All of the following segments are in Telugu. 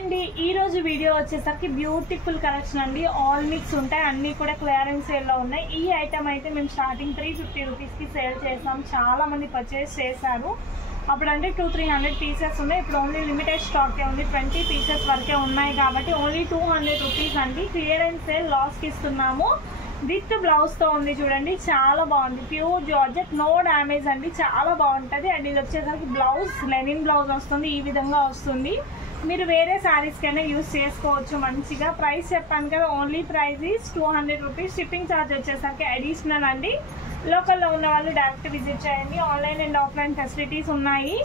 అండ్ ఈ రోజు వీడియో వచ్చేసరికి బ్యూటిఫుల్ కలెక్షన్ అండి. ఆల్ మిక్స్ ఉంటాయి, అన్ని కూడా క్లియరెన్స్ సేల్ లో ఉన్నాయి. ఈ ఐటమ్ అయితే మేము స్టార్టింగ్ 350 రూపీస్ కి సేల్ చేసాం. చాలా మంది పర్చేస్ చేశారు. అప్పుడు అంటే 200-300 పీసెస్ ఉన్నాయి. ఇప్పుడు ఓన్లీ లిమిటెడ్ స్టాక్ ఉంది, 20 పీసెస్ వరకే ఉన్నాయి కాబట్టి ఓన్లీ 200 రూపీస్ అండి. క్లియరెన్స్ సేల్ లాస్ కి ఇస్తున్నాము. విత్ బ్లౌజ్ తో ఉంది చూడండి, చాలా బాగుంది. ప్యూర్ జార్జెట్, నో డ్యామేజ్ అండి, చాలా బాగుంటది. అండ్ ఇది వచ్చేసరికి బ్లౌజ్ లెనిన్ బ్లౌజ్ వస్తుంది, ఈ విధంగా వస్తుంది. మీరు వేరే శారీస్ కైనా యూజ్ చేసుకోవచ్చు మంచిగా. ప్రైస్ చెప్పాను కదా, only price is 200 rupees. Shipping charge వచ్చేసరికి అడిషనల్ అండి. లోకల్లో ఉన్న వాళ్ళు డైరెక్ట్ విజిట్ చేయండి. ఆన్లైన్ అండ్ ఆఫ్లైన్ ఫెసిలిటీస్ ఉన్నాయి.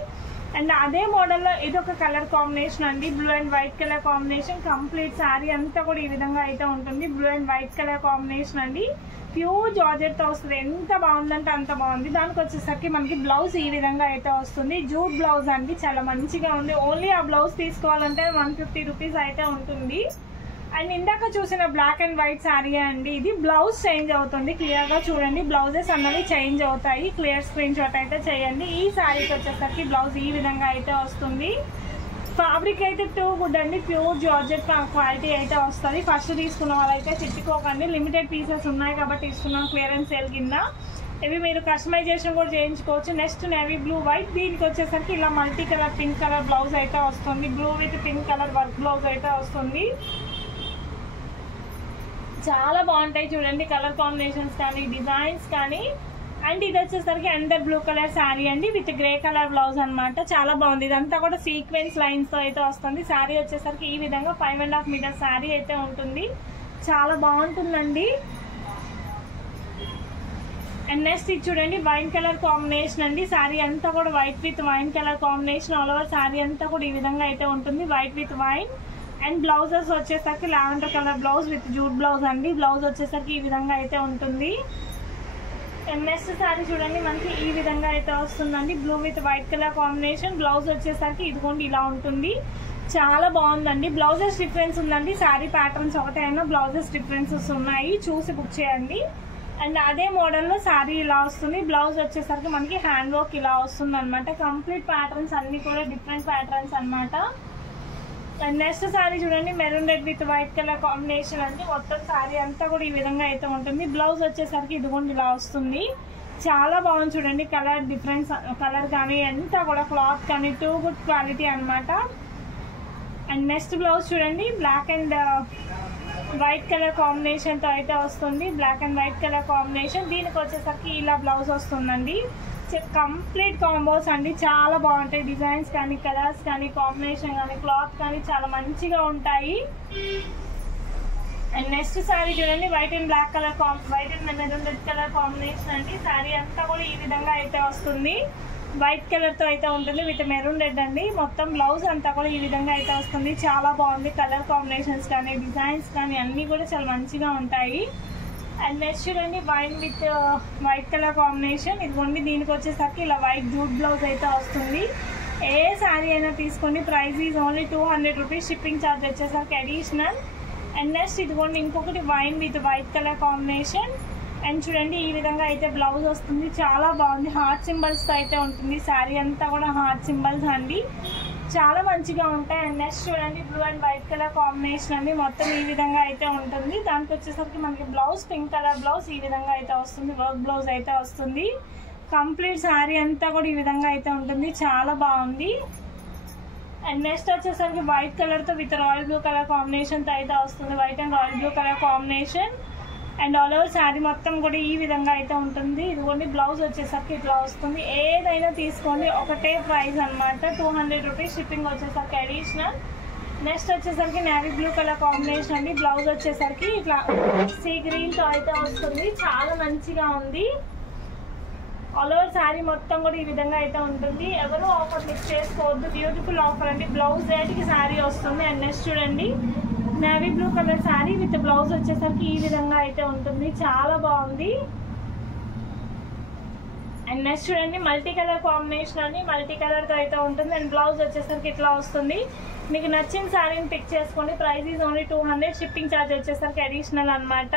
అండ్ అదే మోడల్లో ఇదొక కలర్ కాంబినేషన్ అండి, blue and white colour combination. Complete sari అంతా కూడా ఈ విధంగా అయితే ఉంటుంది. Blue and white colour combination అండి, ప్యూర్ జార్జెట్ తో వస్తుంది. ఎంత బాగుందంటే అంత బాగుంది. దానికి వచ్చేసరికి మనకి బ్లౌజ్ ఈ విధంగా అయితే వస్తుంది. జూట్ బ్లౌజ్ అండి, చాలా మంచిగా ఉంది. ఓన్లీ ఆ బ్లౌజ్ తీసుకోవాలంటే 150 రూపీస్ అయితే ఉంటుంది. అండ్ ఇందాక చూసిన బ్లాక్ అండ్ వైట్ శారీ అండి, ఇది బ్లౌజ్ చేంజ్ అవుతుంది. క్లియర్ గా చూడండి, బ్లౌజెస్ అన్నవి చేంజ్ అవుతాయి. క్లియర్ స్క్రీన్ షాట్ అయితే చేయండి. ఈ శారీకి వచ్చేసరికి బ్లౌజ్ ఈ విధంగా అయితే వస్తుంది. ఫ్యాబ్రిక్ అయితే టూ గుడ్ అండి, ప్యూర్ జార్జెట్ క్వాలిటీ అయితే వస్తుంది. ఫస్ట్ తీసుకున్న వాళ్ళైతే తిట్టుకోకండి, లిమిటెడ్ పీసెస్ ఉన్నాయి కాబట్టి ఇస్తున్నాం క్లియరెన్స్ సేల్ కింద. ఇవి మీరు కస్టమైజేషన్ కూడా చేయించుకోవచ్చు. నెక్స్ట్ నేవీ బ్లూ వైట్, దీనికి వచ్చేసరికి ఇలా multi colour pink colour blouse అయితే వస్తుంది. Blue with pink colour work blouse అయితే వస్తుంది. చాలా బాగుంటాయి చూడండి, కలర్ కాంబినేషన్స్ కానీ డిజైన్స్ కానీ. అండ్ ఇది వచ్చేసరికి అండర్ బ్లూ కలర్ శారీ అండి, విత్ గ్రే కలర్ బ్లౌజ్ అనమాట. చాలా బాగుంది. ఇదంతా కూడా సీక్వెన్స్ లైన్స్ తో అయితే వస్తుంది. శారీ వచ్చేసరికి ఈ విధంగా 5.5 మీటర్ శారీ అయితే ఉంటుంది. చాలా బాగుంటుందండి. అండ్ నెక్స్ట్ ఇది చూడండి, వైన్ కలర్ కాంబినేషన్ అండి. శారీ అంతా కూడా white with wine colour combination. All over sari అంతా కూడా ఈ విధంగా అయితే ఉంటుంది, white with wine. And blouses వచ్చేసరికి lavender colour blouse with jute blouse అండి. బ్లౌజ్ వచ్చేసరికి ఈ విధంగా అయితే ఉంటుంది. అండ్ నెక్స్ట్ శారీ చూడండి, మనకి ఈ విధంగా అయితే వస్తుందండి, blue with white colour combination. Blouse వచ్చేసరికి ఇదిగోండి ఇలా ఉంటుంది. చాలా బాగుందండి. బ్లౌజెస్ డిఫరెన్స్ ఉందండి, శారీ ప్యాటర్న్స్ ఒకటే అయినా బ్లౌజెస్ డిఫరెన్సెస్ ఉన్నాయి, చూసి బుక్ చేయండి. అండ్ అదే మోడల్లో శారీ ఇలా వస్తుంది. బ్లౌజ్ వచ్చేసరికి మనకి హ్యాండ్ వర్క్ ఇలా వస్తుంది అనమాట. కంప్లీట్ ప్యాటర్న్స్ అన్ని కూడా డిఫరెంట్ ప్యాటర్న్స్ అనమాట. అండ్ నెక్స్ట్ శారీ చూడండి, maroon red with white colour combination అండి. మొత్తం శారీ అంతా కూడా ఈ విధంగా అయితే ఉంటుంది. బ్లౌజ్ వచ్చేసరికి ఇదిగోండి ఇలా వస్తుంది. చాలా బాగుంది చూడండి, కలర్ డిఫరెన్స్, కలర్ కానీ అంతా కూడా క్లాత్ కానీ టూ గుడ్ క్వాలిటీ అనమాట. అండ్ నెక్స్ట్ బ్లౌజ్ చూడండి, black and white colour combination తో అయితే వస్తుంది. Black and white colour combination. దీనికి వచ్చేసరికి ఇలా బ్లౌజ్ వస్తుందండి. కంప్లీట్ కాంబోస్ అండి, చాలా బాగుంటాయి. డిజైన్స్ కానీ కలర్స్ కానీ కాంబినేషన్ కానీ క్లాత్ కానీ చాలా మంచిగా ఉంటాయి. అండ్ నెక్స్ట్ శారీ చూడండి, white and black colour white and maroon red colour combination అండి. శారీ అంతా కూడా ఈ విధంగా అయితే వస్తుంది. వైట్ కలర్ తో అయితే ఉంటుంది విత్ మెరూన్ రెడ్ అండి. మొత్తం బ్లౌజ్ అంతా కూడా ఈ విధంగా అయితే వస్తుంది. చాలా బాగుంది. కలర్ కాంబినేషన్స్ కానీ డిజైన్స్ కానీ అన్ని కూడా చాలా మంచిగా ఉంటాయి. అండ్ నెక్స్ట్ చూడండి, wine with white colour combination. ఇదిగోండి, దీనికి వచ్చేసరికి ఇలా వైట్ జూట్ బ్లౌజ్ అయితే వస్తుంది. ఏ శారీ అయినా తీసుకోండి, price is only 200 rupees. Shipping charge వచ్చేసరికి అడిషనల్. అండ్ నెక్స్ట్ ఇదిగోండి ఇంకొకటి wine with white colour combination. And చూడండి ఈ విధంగా అయితే బ్లౌజ్ వస్తుంది. చాలా బాగుంది, హార్ట్ సింబల్స్ తో అయితే ఉంటుంది. శారీ అంతా కూడా హార్ట్ సింబల్స్ అండి, చాలా మంచిగా ఉంటాయి. అండ్ నెక్స్ట్ చూడండి, blue and white colour combination అండి. మొత్తం ఈ విధంగా అయితే ఉంటుంది. దానికి వచ్చేసరికి మనకి బ్లౌజ్ పింక్ కలర్ బ్లౌజ్ ఈ విధంగా అయితే వస్తుంది. వర్క్ బ్లౌజ్ అయితే వస్తుంది. కంప్లీట్ శారీ అంతా కూడా ఈ విధంగా అయితే ఉంటుంది. చాలా బాగుంది. అండ్ నెక్స్ట్ వచ్చేసరికి వైట్ కలర్ తో with royal blue colour combination తో అయితే వస్తుంది. White and royal blue colour combination. And all over sari మొత్తం కూడా ఈ విధంగా అయితే ఉంటుంది. ఇదిగోండి బ్లౌజ్ వచ్చేసరికి ఇట్లా వస్తుంది. ఏదైనా తీసుకోండి, ఒకటే ప్రైస్ అనమాట, 200 రూపీస్. షిప్పింగ్ వచ్చేసరికి అడిషనల్. నెక్స్ట్ వచ్చేసరికి నేవీ బ్లూ కలర్ కాంబినేషన్ అండి. బ్లౌజ్ వచ్చేసరికి ఇట్లా సీ గ్రీన్ తో అయితే వస్తుంది. చాలా మంచిగా ఉంది. ఆల్ ఓవర్ శారీ మొత్తం కూడా ఈ విధంగా అయితే ఉంటుంది. ఎవరు ఆఫర్ మిస్ చేసుకోవద్దు, బ్యూటిఫుల్ ఆఫర్ అండి. బ్లౌజ్ రేట్కి శారీ వస్తుంది. అండ్ నెక్స్ట్ చూడండి, navy blue colour sari with blouse వచ్చేసరికి ఈ విధంగా అయితే ఉంటుంది. చాలా బాగుంది. అండ్ నెక్స్ట్ చూడండి, మల్టీ కలర్ కాంబినేషన్ అని, మల్టీ కలర్ తో అయితే ఉంటుంది. అండ్ బ్లౌజ్ వచ్చేసరికి ఇట్లా వస్తుంది. మీకు నచ్చిన శారీని పిక్ చేసుకోండి. Price is only 200. Shipping charge వచ్చేసరికి అడిషనల్ అనమాట.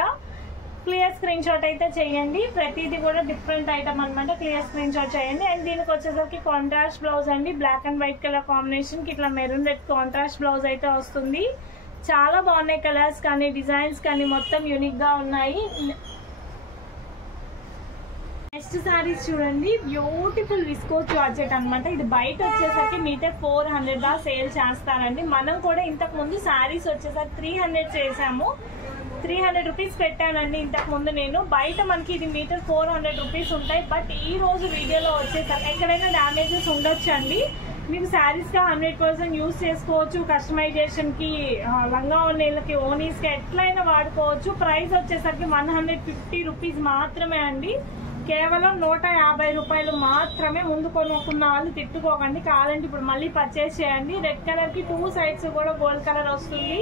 క్లియర్ స్క్రీన్ షాట్ అయితే చేయండి. ప్రతిదీ కూడా డిఫరెంట్ ఐటమ్ అనమాట. క్లియర్ స్క్రీన్ షాట్ చేయండి. అండ్ దీనికి వచ్చేసరికి కాంట్రాస్ట్ బ్లౌజ్ అండి. Black and white colour combination కి ఇట్లా మెరూన్ రెడ్ కాంట్రాస్ట్ బ్లౌజ్ అయితే వస్తుంది. చాలా బాగున్నాయి కలర్స్ కానీ డిజైన్స్ కానీ మొత్తం యూనిక్ గా ఉన్నాయి. నెక్స్ట్ సారీస్ చూడండి, బ్యూటిఫుల్ విస్కోస్ జార్జెట్ అనమాట. ఇది బయట వచ్చేసరికి మీటర్ 400 గా సేల్ చేస్తారండి. మనం కూడా ఇంతకు ముందు సారీస్ వచ్చేసరికి 300 చేసాము. 300 రూపీస్ పెట్టానండి ఇంతకు ముందు నేను. బయట మనకి ఇది మీటర్ 400 రూపీస్ ఉంటాయి. బట్ ఈ రోజు వీడియోలో వచ్చేసరికి ఎక్కడైనా డ్యామేజెస్ ఉండొచ్చు అండి. మీకు శారీస్ గా 100% యూజ్ చేసుకోవచ్చు. కస్టమైజేషన్ కి, లంగా ఓణీలకి, ఓనీస్ కి ఎట్లయినా వాడుకోవచ్చు. ప్రైస్ వచ్చేసరికి 150 రూపీస్ మాత్రమే అండి. కేవలం 150 రూపాయలు మాత్రమే. ముందు కొనుక్కున్న వాళ్ళు తిట్టుకోకండి, కావాలంటే ఇప్పుడు మళ్ళీ పర్చేస్ చేయండి. రెడ్ కలర్ కి 2 సైడ్స్ కూడా గోల్డ్ కలర్ వస్తుంది.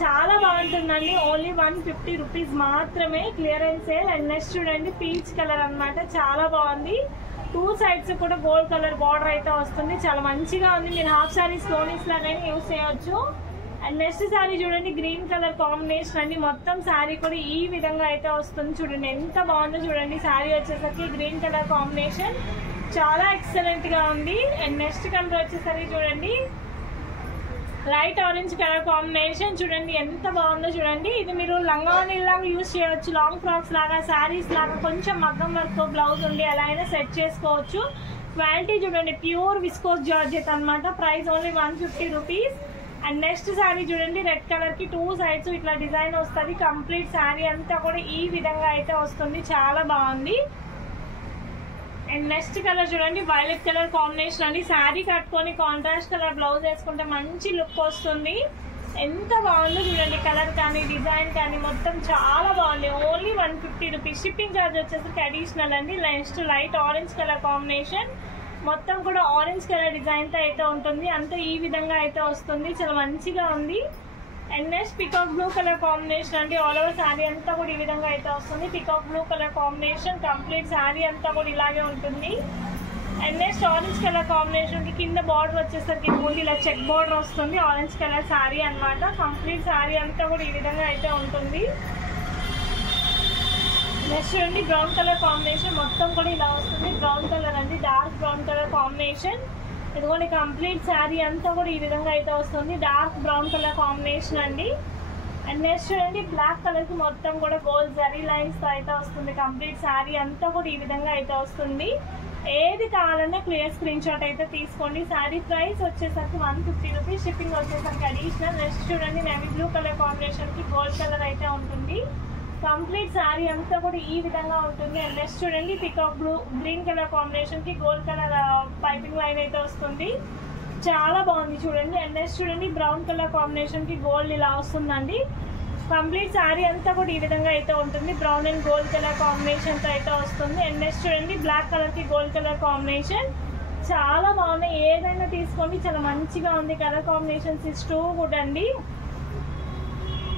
చాలా బాగుంటుందండి. ఓన్లీ 150 రూపీస్ మాత్రమే. Clearance sale. అండ్ నెక్స్ట్ చూడండి, పీచ్ కలర్ అన్నమాట. చాలా బాగుంది. 2 సైడ్స్ కూడా గోల్డ్ కలర్ బార్డర్ అయితే వస్తుంది. చాలా మంచిగా ఉంది. మీరు హాఫ్ సారీస్ లోనీస్ లాగానే యూజ్ చేయొచ్చు. అండ్ నెక్స్ట్ శారీ చూడండి, గ్రీన్ కలర్ కాంబినేషన్ అండి. మొత్తం శారీ కూడా ఈ విధంగా అయితే వస్తుంది. చూడండి ఎంత బాగుందో చూడండి. శారీ వచ్చేసరికి గ్రీన్ కలర్ కాంబినేషన్ చాలా ఎక్సలెంట్ గా ఉంది. అండ్ నెక్స్ట్ కలర్ వచ్చేసరికి చూడండి, లైట్ ఆరెంజ్ కలర్ కాంబినేషన్. చూడండి ఎంత బాగుందో చూడండి. ఇది మీరు లంగా లాగా యూజ్ చేయొచ్చు. లాంగ్ ఫ్రాక్స్ లాగా, శారీస్ లాగా, కొంచెం మగ్గం వర్క్ బ్లౌజ్ ఉండి అలా అయినా సెట్ చేసుకోవచ్చు. క్వాలిటీ చూడండి, ప్యూర్ విస్కోస్ జార్జెట్ అనమాట. Price only 150 rupees. And next sari చూడండి, రెడ్ కలర్ కి 2 సైడ్స్ ఇట్లా డిజైన్ వస్తుంది. కంప్లీట్ శారీ అంతా కూడా ఈ విధంగా అయితే వస్తుంది. చాలా బాగుంది. అండ్ నెక్స్ట్ కలర్ చూడండి, వైలెట్ కలర్ కాంబినేషన్ అండి. శారీ కట్టుకొని కాంట్రాస్ట్ కలర్ బ్లౌజ్ వేసుకుంటే మంచి లుక్ వస్తుంది. ఎంత బాగుందో చూడండి. కలర్ కానీ డిజైన్ కానీ మొత్తం చాలా బాగుంది. Only 150 rupees. షిప్పింగ్ ఛార్జ్ వచ్చేసరికి అడిషనల్ అండి. Next light orange colour combination. మొత్తం కూడా ఆరెంజ్ కలర్ డిజైన్ తో అయితే ఉంటుంది. అంతా ఈ విధంగా అయితే వస్తుంది. చాలా మంచిగా ఉంది. And next peacock blue colour combination అండి. ఆల్ ఓవర్ శారీ అంతా కూడా ఈ విధంగా అయితే వస్తుంది. Peacock blue colour combination. Complete sari అంతా కూడా ఇలాగే ఉంటుంది. And next orange colour combination కి కింద బార్డర్ వచ్చేసరికి ముందు ఇలా చెక్ బార్డర్ వస్తుంది. ఆరెంజ్ కలర్ శారీ అన్నమాట. కంప్లీట్ శారీ అంతా కూడా ఈ విధంగా అయితే ఉంటుంది. నెక్స్ట్ చూడండి, బ్రౌన్ కలర్ కాంబినేషన్. మొత్తం కూడా ఇలా వస్తుంది. బ్రౌన్ కలర్ అండి, డార్క్ బ్రౌన్ కలర్ కాంబినేషన్. ఇదిగోండి కంప్లీట్ శారీ అంతా కూడా ఈ విధంగా అయితే వస్తుంది. డార్క్ బ్రౌన్ కలర్ కాంబినేషన్ అండి. అండ్ నెక్స్ట్ చూడండి, బ్లాక్ కలర్ కి మొత్తం కూడా గోల్డ్ జరీ లైన్స్ తో అయితే వస్తుంది. కంప్లీట్ శారీ అంతా కూడా ఈ విధంగా అయితే వస్తుంది. ఏది కావాలన్నా క్లియర్ స్క్రీన్ షాట్ అయితే తీసుకోండి. శారీ ప్రైస్ వచ్చేసరికి 150 రూపీస్. షిప్పింగ్ వచ్చేసరికి అడిషనల్. నెక్స్ట్ చూడండి, నేవీ బ్లూ కలర్ కాంబినేషన్ కి గోల్డ్ కలర్ అయితే ఉంటుంది. కంప్లీట్ శారీ అంతా కూడా ఈ విధంగా ఉంటుంది. అండ్ నెక్స్ట్ చూడండి, peacock blue green colour combination కి గోల్డ్ కలర్ పైపింగ్ లైన్ అయితే వస్తుంది. చాలా బాగుంది చూడండి. అండ్ నెక్స్ట్ చూడండి, బ్రౌన్ కలర్ కాంబినేషన్ కి గోల్డ్ ఇలా వస్తుందండి. కంప్లీట్ శారీ అంతా కూడా ఈ విధంగా అయితే ఉంటుంది. Brown and gold colour combination తో అయితే వస్తుంది. అండ్ నెక్స్ట్ చూడండి, బ్లాక్ కలర్ కి గోల్డ్ కలర్ కాంబినేషన్. చాలా బాగున్నాయి. ఏదైనా తీసుకోండి, చాలా మంచిగా ఉంది. Colour combinations is too good అండి.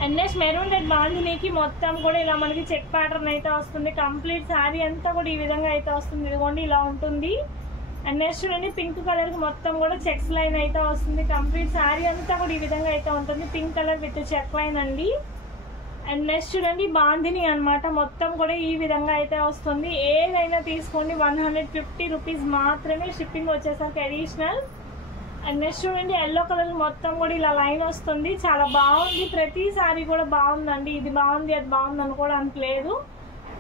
అండ్ నెక్స్ట్ మెరూన్ రెడ్ బాందినీకి మొత్తం కూడా ఇలా మనకి చెక్ ప్యాటర్న్ అయితే వస్తుంది. కంప్లీట్ శారీ అంతా కూడా ఈ విధంగా అయితే వస్తుంది. ఇదిగోండి ఇలా ఉంటుంది. అండ్ నెక్స్ట్ చూడండి, పింక్ కలర్ కి మొత్తం కూడా చెక్స్ లైన్ అయితే వస్తుంది. కంప్లీట్ శారీ అంతా కూడా ఈ విధంగా అయితే ఉంటుంది. Pink colour with check line అండి. అండ్ నెక్స్ట్ చూడండి, బాందిని అనమాట. మొత్తం కూడా ఈ విధంగా అయితే వస్తుంది. ఏదైనా తీసుకోండి, 150 రూపీస్ మాత్రమే. షిప్పింగ్ వచ్చేసరికి అడిషనల్. అండ్ నెక్స్ట్ చూడండి, ఎల్లో కలర్ మొత్తం కూడా ఇలా లైన్ వస్తుంది. చాలా బాగుంది. ప్రతి సారీ కూడా బాగుందండి. ఇది బాగుంది అది బాగుంది అనుకోవడానికి లేదు.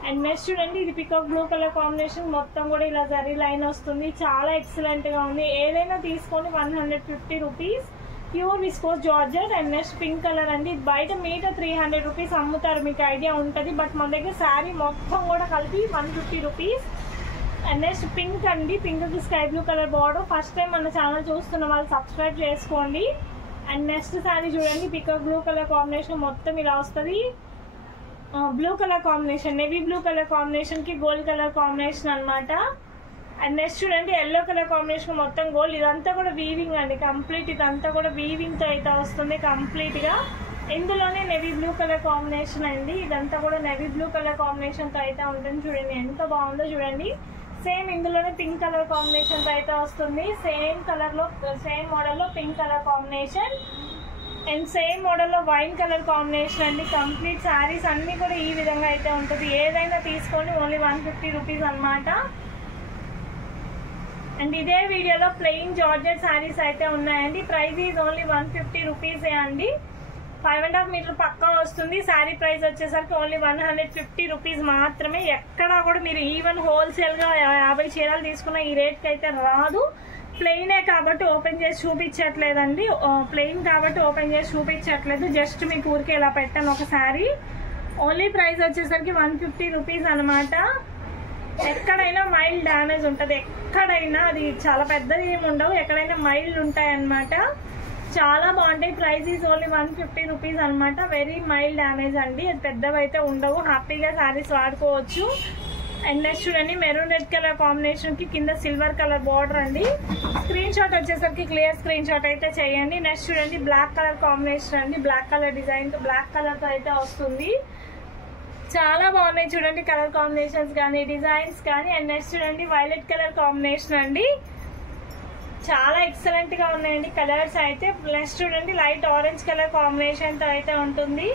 అండ్ నెక్స్ట్ చూడండి, ఇది పికాక్ బ్లూ కలర్ కాంబినేషన్. మొత్తం కూడా ఇలా జరీ లైన్ వస్తుంది. చాలా ఎక్సలెంట్ గా ఉంది. ఏదైనా తీసుకొని 150 rupees. Pure viscose georgette. And next pink colour అండి. బయట మీటర్ 300 రూపీస్ అమ్ముతారు, మీకు ఐడియా ఉంటుంది. బట్ మన దగ్గర శారీ మొత్తం కూడా కలిపి 150 రూపీస్. అండ్ నెక్స్ట్ పింక్ అండి. పింక్ కి sky blue colour border. First time మన ఛానల్ చూస్తున్న వాళ్ళు సబ్స్క్రైబ్ చేసుకోండి. అండ్ నెక్స్ట్ శారీ చూడండి, పికాక్ బ్లూ కలర్ కాంబినేషన్ మొత్తం ఇలా వస్తుంది. Blue colour combination, navy blue colour combination కి గోల్డ్ కలర్ కాంబినేషన్ అనమాట. అండ్ నెక్స్ట్ చూడండి, ఎల్లో కలర్ కాంబినేషన్ మొత్తం గోల్డ్. ఇదంతా కూడా వీవింగ్ అండి. కంప్లీట్ ఇదంతా కూడా వీవింగ్ తో అయితే వస్తుంది కంప్లీట్ గా. ఇందులోనే నేవీ బ్లూ కలర్ కాంబినేషన్ అండి. ఇదంతా కూడా నేవీ బ్లూ కలర్ కాంబినేషన్ తో అయితే ఉంటుంది. చూడండి ఎంత బాగుందో చూడండి. సేమ్ ఇందులోనే పింక్ కలర్ కాంబినేషన్ తో అయితే వస్తుంది. సేమ్ కలర్ లో సేమ్ మోడల్ లో pink colour combination. And same మోడల్లో వైన్ కలర్ కాంబినేషన్ అండి. కంప్లీట్ శారీస్ అన్నీ కూడా ఈ విధంగా అయితే ఉంటుంది. ఏదైనా తీసుకోండి ఓన్లీ 150 రూపీస్ అనమాట. అండ్ ఇదే వీడియోలో ప్లెయిన్ జార్జెట్ శారీస్ అయితే ఉన్నాయండి. ప్రైస్ ఈజ్ ఓన్లీ 150 రూపీసే అండి. 5.5 మీటర్ పక్కా వస్తుంది. శారీ ప్రైస్ వచ్చేసరికి ఓన్లీ 150 రూపీస్ మాత్రమే. ఎక్కడా కూడా మీరు ఈవెన్ హోల్సేల్గా 50 చీరలు తీసుకున్న ఈ రేట్కి అయితే రాదు. ప్లెయినే కాబట్టి ఓపెన్ చేసి చూపించట్లేదండి. ప్లెయిన్ కాబట్టి ఓపెన్ చేసి చూపించట్లేదు. జస్ట్ మీకు ఊరికే ఇలా పెట్టాను ఒక శారీ. ఓన్లీ ప్రైస్ వచ్చేసరికి 150 రూపీస్ అనమాట. ఎక్కడైనా మైల్డ్ డ్యామేజ్ ఉంటుంది. ఎక్కడైనా అది చాలా పెద్దది ఏమి ఉండవు, ఎక్కడైనా మైల్డ్ ఉంటాయి అన్నమాట. చాలా బాగుంటాయి. ప్రైస్ ఈజ్ ఓన్లీ 150 రూపీస్ అనమాట. వెరీ మైల్డ్ డ్యామేజ్ అండి. అది పెద్దవి అయితే ఉండవు. హ్యాపీగా శారీస్ వాడుకోవచ్చు. అండ్ నెక్స్ట్ చూడండి మెరూన్ రెడ్ కలర్ కాంబినేషన్ కి కింద సిల్వర్ కలర్ బార్డర్ అండి. స్క్రీన్ షాట్ వచ్చేసరికి క్లియర్ స్క్రీన్ షాట్ అయితే చేయండి. నెక్స్ట్ చూడండి బ్లాక్ కలర్ కాంబినేషన్ అండి. బ్లాక్ కలర్ డిజైన్ తో బ్లాక్ కలర్ తో అయితే వస్తుంది. చాలా బాగున్నాయి చూడండి కలర్ కాంబినేషన్స్ కానీ డిజైన్స్ కానీ. అండ్ నెక్స్ట్ చూడండి వైలెట్ కలర్ కాంబినేషన్ అండి. చాలా ఎక్సలెంట్ గా ఉన్నాయండి కలర్స్ అయితే. నెక్స్ట్ చూడండి లైట్ ఆరెంజ్ కలర్ కాంబినేషన్ తో అయితే ఉంటుంది.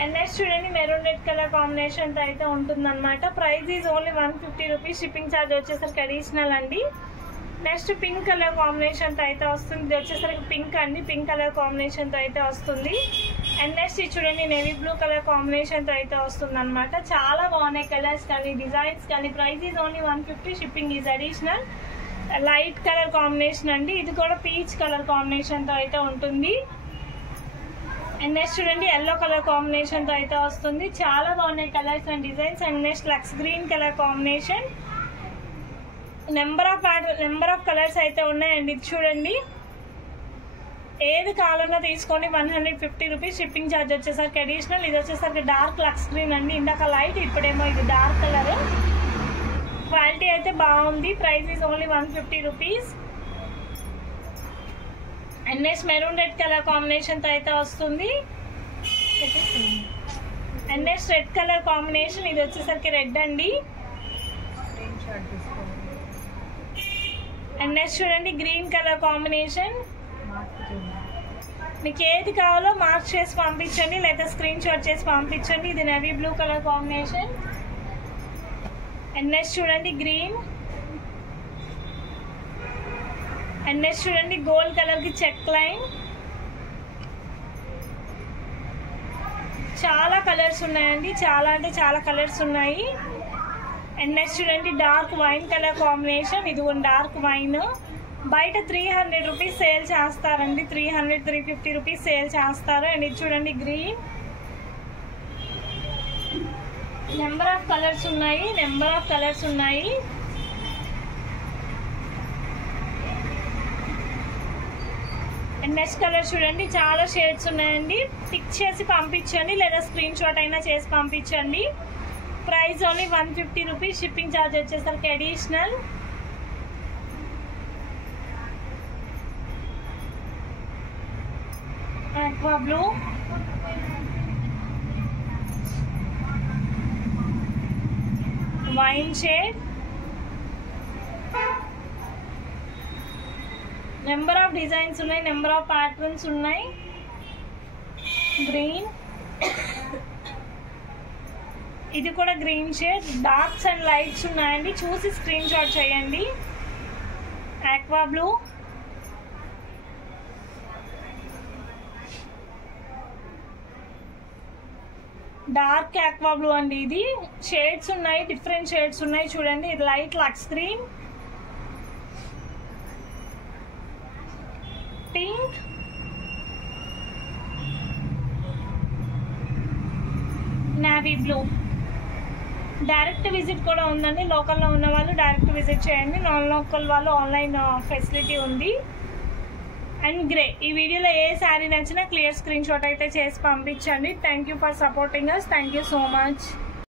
అండ్ నెక్స్ట్ చూడండి మెరూన్ రెడ్ కలర్ కాంబినేషన్ తో అయితే ఉంటుంది అనమాట. Price is only 150 rupees. Shipping charge వచ్చేసరికి అడిషనల్ అండి. నెక్స్ట్ పింక్ కలర్ కాంబినేషన్ తో అయితే వస్తుంది. ఇది వచ్చేసరికి పింక్ అండి. పింక్ కలర్ కాంబినేషన్ తో అయితే వస్తుంది. అండ్ నెక్స్ట్ చూడండి నేవీ బ్లూ కలర్ కాంబినేషన్ తో అయితే వస్తుంది అనమాట. చాలా బాగున్నాయి కలర్స్ కానీ డిజైన్స్ కానీ. Price is only 150. Shipping is additional. Light colour combination అండి. ఇది కూడా పీచ్ కలర్ కాంబినేషన్ తో అయితే ఉంటుంది. అండ్ నెక్స్ట్ చూడండి ఎల్లో కలర్ కాంబినేషన్ తో అయితే వస్తుంది. చాలా బాగున్నాయి colours and designs. And next లక్స్ green colour combination. Number of colours అయితే ఉన్నాయండి. ఇది చూడండి ఏది కావాలన్నా తీసుకోండి. 150 రూపీస్. షిప్పింగ్ ఛార్జ్ వచ్చేసరికి అడిషనల్. ఇది వచ్చేసరికి డార్క్ లక్స్ గ్రీన్ అండి. ఇందాక లైట్, ఇప్పుడేమో ఇది డార్క్ కలర్. క్వాలిటీ అయితే బాగుంది. Price is only 150 rupees. And next maroon red colour combination తో అయితే వస్తుంది. And next red colour combination. ఇది వచ్చేసరికి రెడ్ అండి. అండ్ నెక్స్ట్ చూడండి గ్రీన్ కలర్ కాంబినేషన్. మీకు ఏది కావాలో మార్క్ చేసి పంపించండి లేదా స్క్రీన్ షాట్ చేసి పంపించండి. ఇది navy blue colour combination. And next చూడండి గ్రీన్. అండ్ నెక్స్ట్ చూడండి గోల్డ్ కలర్ కి చెక్ లైన్. చాలా కలర్స్ ఉన్నాయండి. చాలా అంటే చాలా కలర్స్ ఉన్నాయి. అండ్ నెక్స్ట్ చూడండి డార్క్ వైన్ కలర్ కాంబినేషన్. ఇది డార్క్ వైన్. బయట 300 రూపీస్ సేల్ చేస్తారండి. 300-350 రూపీస్ సేల్ చేస్తారు. అండ్ ఇది చూడండి గ్రీన్. నెంబర్ ఆఫ్ కలర్స్ ఉన్నాయి. అండ్ నెక్స్ట్ కలర్ చూడండి చాలా షేడ్స్ ఉన్నాయండి. పిక్ చేసి పంపించండి లేదా స్క్రీన్ షాట్ అయినా చేసి పంపించండి. Price only 150 rupees. Shipping charge వచ్చేసరికి additional. aqua blue, wine shade, number of designs ఉన్నాయి, నెంబర్ ఆఫ్ ప్యాటర్న్స్ ఉన్నాయి. గ్రీన్, ఇది కూడా green shade. Darks and lights ఉన్నాయండి, చూసి స్క్రీన్ షాట్ చేయండి. Aqua blue, dark aqua blue అండి. ఇది షేడ్స్ ఉన్నాయి, డిఫరెంట్ షేడ్స్ ఉన్నాయి చూడండి. ఇది light lux green, pink, navy blue. Direct visit కూడా ఉందండి. లోకల్లో ఉన్న వాళ్ళు డైరెక్ట్ విజిట్ చేయండి, నాన్ లోకల్ వాళ్ళు ఆన్లైన్ ఫెసిలిటీ ఉంది. And grey. ఈ వీడియోలో ఏ శారీ నచ్చినా క్లియర్ స్క్రీన్ షాట్ అయితే చేసి పంపించండి. Thank you for supporting us. Thank you so much.